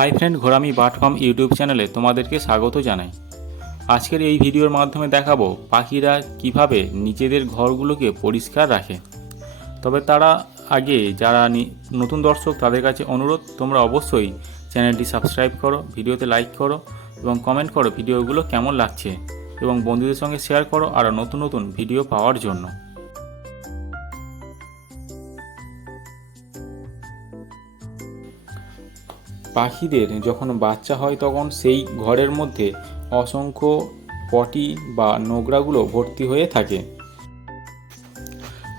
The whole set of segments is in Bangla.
Hi friend Ghorami farm YouTube চ্যানেলে তোমাদেরকে স্বাগত জানাই। আজকের এই ভিডিওর মাধ্যমে দেখাবো পাখিরা কীভাবে নিজেদের ঘরগুলোকে পরিষ্কার রাখে। তবে তারা আগে যারা নতুন দর্শক, তাদের কাছে অনুরোধ, তোমরা অবশ্যই চ্যানেলটি সাবস্ক্রাইব করো, ভিডিওতে লাইক করো এবং কমেন্ট করো ভিডিওগুলো কেমন লাগছে এবং বন্ধুদের সঙ্গে শেয়ার করো আরও নতুন নতুন ভিডিও পাওয়ার জন্য। পাখিদের যখন বাচ্চা হয় তখন সেই ঘরের মধ্যে অসংখ্য পটি বা নোংরাগুলো ভর্তি হয়ে থাকে।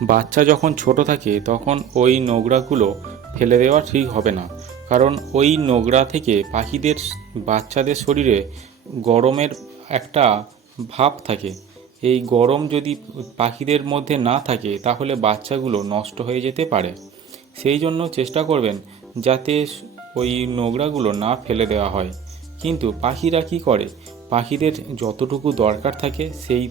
বাচ্চা যখন ছোট থাকে তখন ওই নোংরাগুলো ফেলে দেওয়া ঠিক হবে না। কারণ ওই নোংরা থেকে পাখিদের বাচ্চাদের শরীরে গরমের একটা ভাব থাকে। এই গরম যদি পাখিদের মধ্যে না থাকে তাহলে বাচ্চাগুলো নষ্ট হয়ে যেতে পারে। সেই জন্য চেষ্টা করবেন যাতে ওই নোংরাগুলো না ফেলে দেওয়া হয়। কিন্তু পাখিরা কি করে? পাখিদের যতটুকু দরকার থাকে, সেই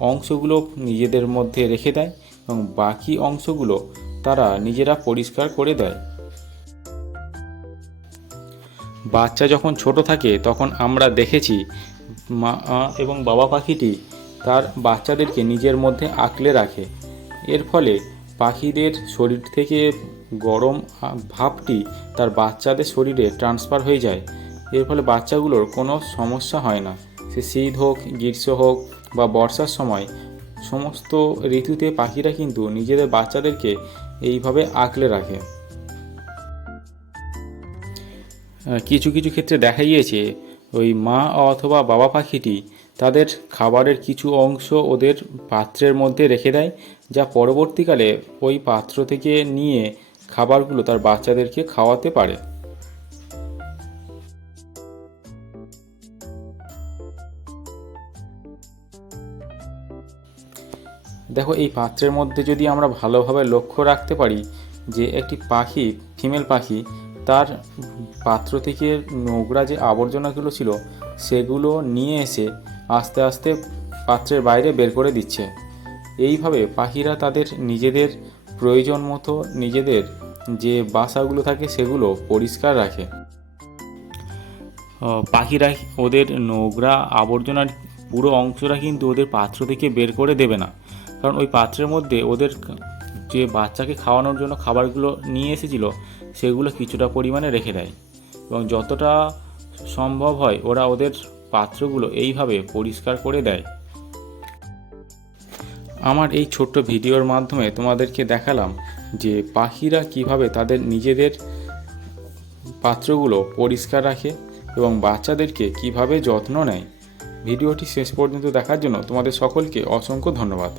অংশগুলো নিজেদের মধ্যে রেখে দেয় এবং বাকি অংশগুলো তারা নিজেরা পরিষ্কার করে দেয়। বাচ্চা যখন ছোট থাকে, তখন আমরা দেখেছি মা এবং বাবা পাখিটি তার বাচ্চাদেরকে নিজের মধ্যে আঁকলে রাখে। এর ফলে পাখিদের শরীর থেকে গরম ভাবটি তার বাচ্চাদের শরীরে ট্রান্সফার হয়ে যায়। এর ফলে বাচ্চাগুলোর কোনো সমস্যা হয় না। সে শীত হোক, গ্রীষ্ম হোক বা বর্ষার সময়, সমস্ত ঋতুতে পাখিরা কিন্তু নিজেদের বাচ্চাদেরকে এইভাবে আঁকলে রাখে। কিছু কিছু ক্ষেত্রে দেখা গিয়েছে, ওই মা অথবা বাবা পাখিটি তাদের খাবারের কিছু অংশ ওদের পাত্রের মধ্যে রেখে দেয়, যা পরবর্তীকালে ওই পাত্র থেকে নিয়ে খাবারগুলো তার বাচ্চাদেরকে খাওয়াতে পারে। দেখো, এই পাত্রের মধ্যে যদি আমরা ভালোভাবে লক্ষ্য রাখতে পারি যে একটি পাখি, ফিমেল পাখি, তার পাত্র থেকে নোংরা যে আবর্জনাগুলো ছিল, সেগুলো নিয়ে এসে আস্তে আস্তে পাত্রের বাইরে বের করে দিচ্ছে। এইভাবে পাখিরা তাদের নিজেদের প্রয়োজন মতো নিজেদের যে বাসাগুলো থাকে সেগুলো পরিষ্কার রাখে। পাখিরা ওদের নোংরা আবর্জনার পুরো অংশটা কিন্তু ওদের পাত্র থেকে বের করে দেবে না। কারণ ওই পাত্রের মধ্যে ওদের যে বাচ্চাকে খাওয়ানোর জন্য খাবারগুলো নিয়ে এসেছিল, সেগুলো কিছুটা পরিমাণে রেখে দেয়। এবং যতটা সম্ভব হয় ওরা ওদের পাত্রগুলো এইভাবে পরিষ্কার করে দেয়। আমার এই ছোট্ট ভিডিওর মাধ্যমে তোমাদেরকে দেখালাম যে পাখিরা কীভাবে তাদের নিজেদের পাত্রগুলো পরিষ্কার রাখে এবং বাচ্চাদেরকে কীভাবে যত্ন নেয়। ভিডিওটি শেষ পর্যন্ত দেখার জন্য তোমাদের সকলকে অসংখ্য ধন্যবাদ।